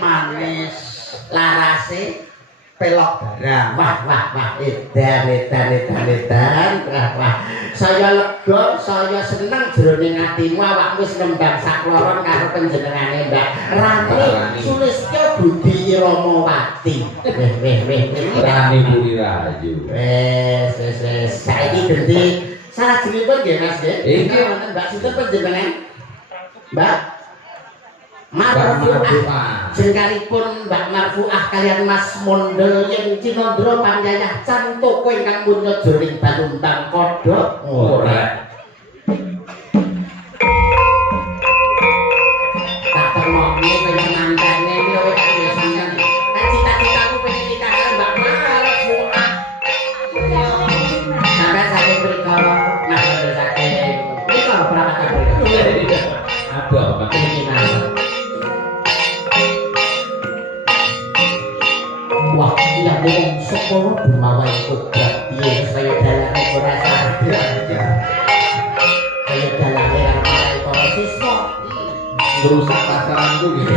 manis larase pelok darah. Wah, edan. Wah. Saya lega, saya seneng jroning atimu awakmu wis nembang sakloron karo panjenengane Mbak Rani Sulistya Budi Iramawati. Rani Budi Rahayu. Wes. Saiki ganti salajengipun nggih Mas nggih. Inggih wonten Mbak sinten panjenengan? Mbak Marfuah. Jengkalipun Mbak Marfuah kalian Mas Mondel yang Cinandra Panyayah Cantuk ingkang punya joring Baluntang Kodhok ora. Tak temokke pengen mantene iki kowe tak biasane. Cita-citaku pengen nikah karo Mbak Marfuah. Sampai saking mriko Mas Mondel saking mriko perangkat mriko. Ada apa keinginan? Wah, iya ngomong sekolah bermawai kodrat iya saya dalane ora sadar saya dalane ramai para siswa Merusak pasaranku gitu.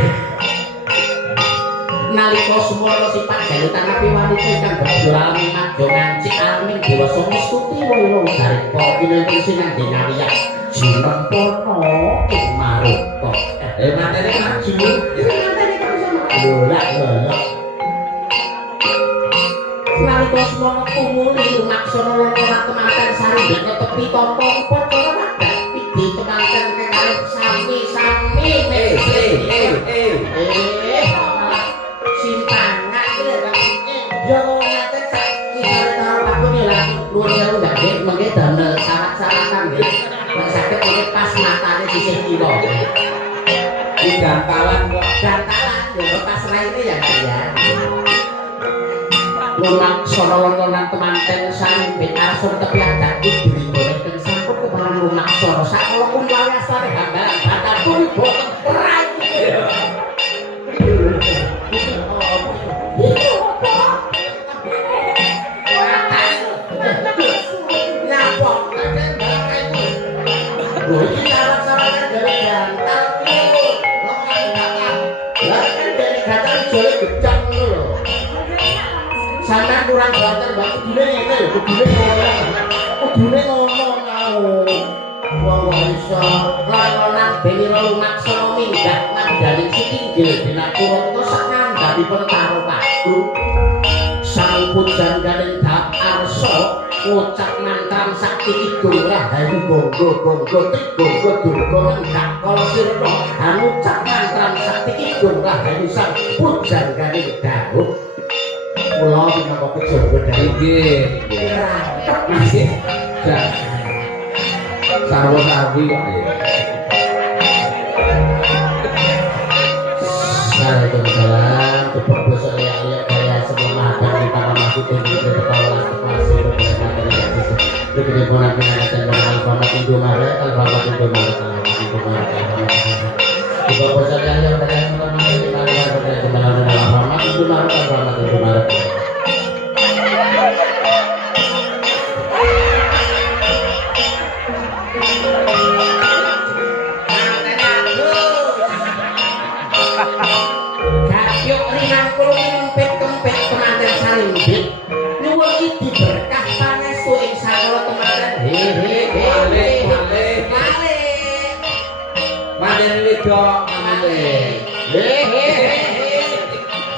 nalika semana sifat jalutan api wanita ingkang berjualan madya nganci amin dewasa mistuti wala sarika kinenten sinandinariya jinempono ing maruta materi maju materi kok lho nalika semana kumuli maksana loro temanten sarindene tepi tampa padha wadah pidi temanten kang sami-sami simpangan yo ngaten sak isore karo aku nilai luwih ndak nggih mengke damel syarat-syaratan nggih nek saged urip pas matane disih kiwa Iki gantalan kok. yo pas raine ya ya lumak sono-lononan temanten sampe asor tepi adak diberi goreng dan sampun kebalan lumak sono sakala pun wae asare hambalan batal pun boten rai sampean kurang banter Mbak kudune ngene lho kudune ngomong mau wong iso lan benira lumaksana minggat madhaning sitinggil dinaturana sak ngandhapipun karo padu sang pujanganing dap arsa ngucap mantram sakti kidul rahayu gonggo tigo durga menggak kala sirna ngucap mantram sakti kidul rahayu sang pujanganing dawuh kula minangka pejabat dari Nggih. nggih. Sarwa-sarwi kok ya. Waalaikumsalam. Tepuk basa liya-liya kaya sebelum makan kita mamaku tinggi di kepala masih berbeda dari sisi. Begini ponak pinangan dan alfabet Indomaret, alfabet Indomaret. Tepuk basa liya-liya kaya sebelum makan kita alfabet Indomaret. Gabyuk rinangkul kempet temanten sarimbit nyuwun iki berkah pangestu ing sakala temanten Manjen wedok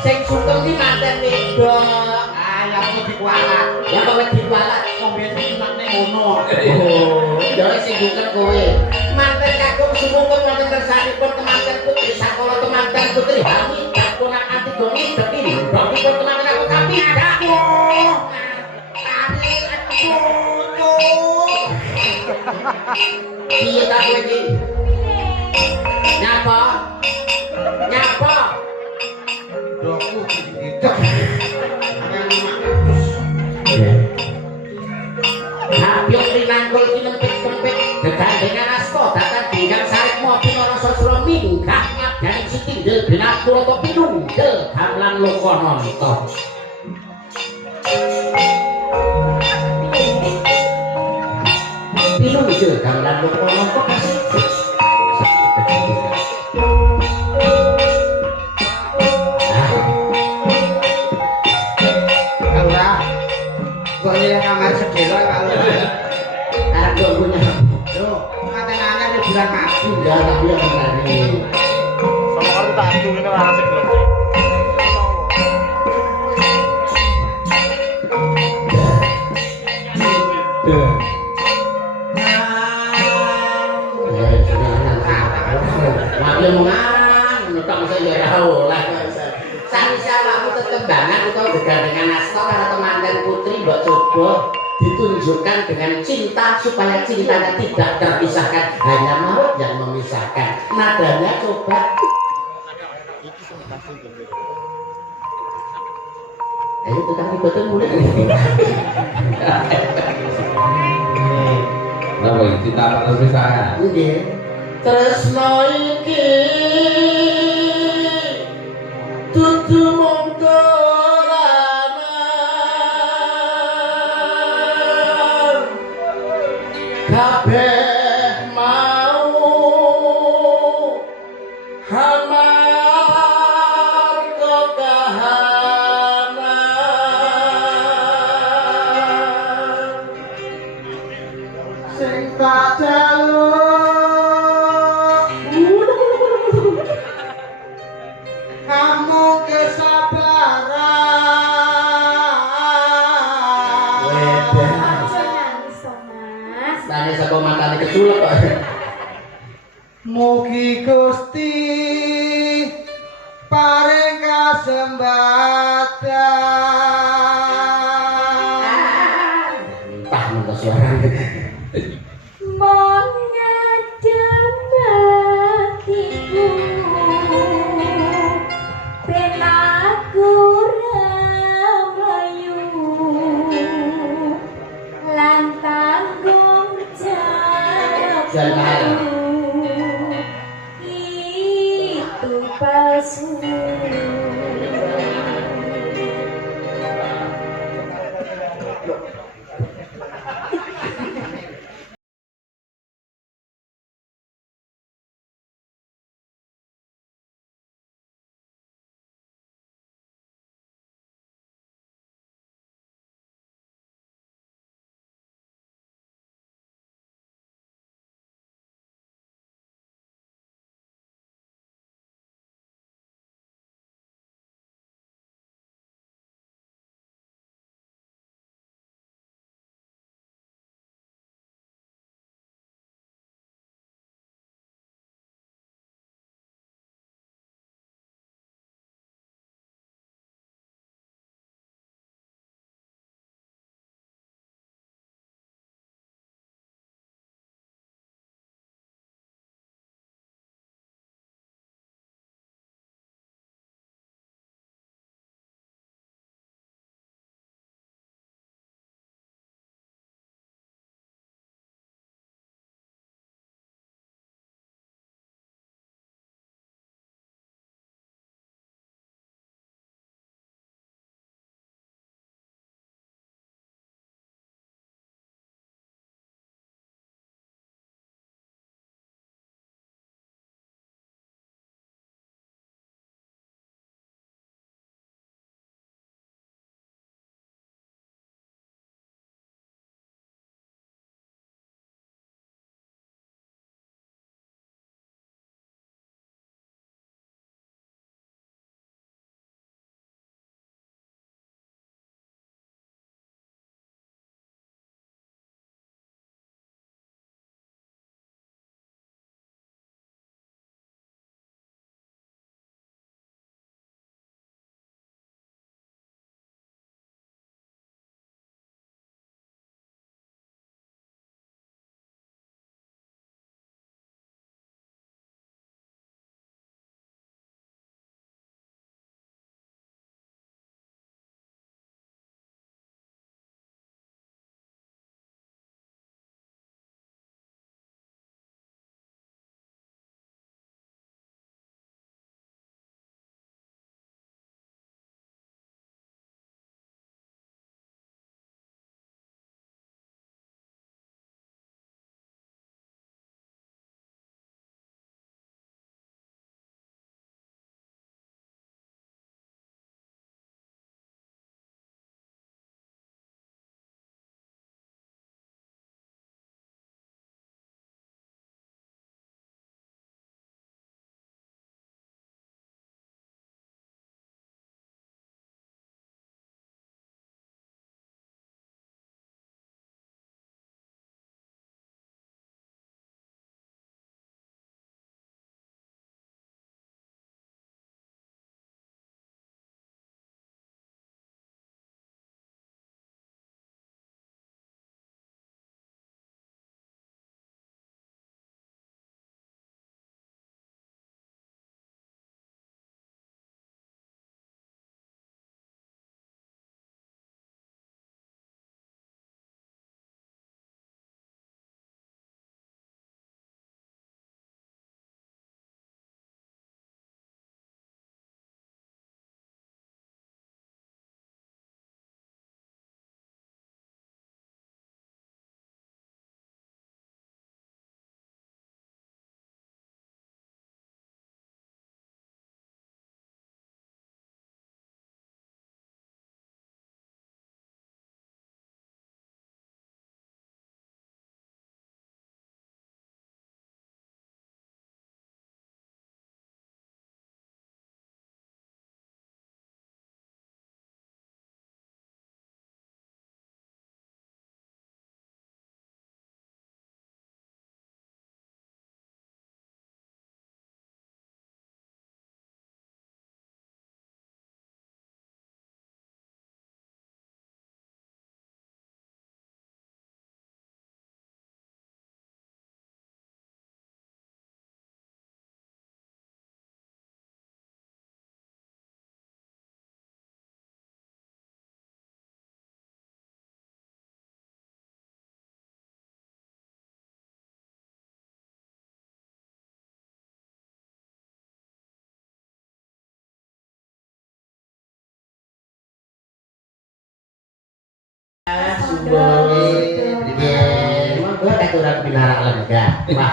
sing sungkem iki manten wedok ya kok dikualat ya kok dikualat ngombe sunatne ngono ya sing sungkem kowe manten kagum sumungkem wonten kersanipun temanten putri sakala temanten putri kami kakunan ati dongi deki bakipun temanten aku tapi adaku piye ta kowe iki nyapa Nyapa? Doku itu. Habyong rinangkul kinempit-kempit gegandengan asto datang dinggang sarik mopi nara sosro minggah ngabdani sitinggel binatur atau pinunggel gamlan loko nonton pinunggel gamlan loko nonton kasih Aura. Kok nyilih kamar sedelo Pak Lurah. anak gue punya Loh, ngaten anak di bulan madu. ya tapi yang benar ini Sama kartu tak turun ke arah sebelum. Wakil mengarang, menurut saya ya tahu lah. Sani siapa aku tetembangan atau dengan astor atau mantan putri mbak coba ditunjukkan dengan cinta supaya cintanya tidak terpisahkan, hanya maut yang memisahkan. Nadanya coba. Ayo tukang ribetnya mulai. Napa iki cinta apa terpisah? Nggih. Tresno iki dudu mung dolanan. Kabeh mau hamarga kahanan. Sing tak jaluk kamu kesabaran. Wedan. Aja nangis toh, Mas. Tanya saka matane keculek kok. Mugi Gusti paring kasembatan. Entah mentos suarane. Mon ngadem hatiku, ben aku rahayu, lan tanggung jawabku itu palsu. Emang gue katuran pinarak lega. Wah,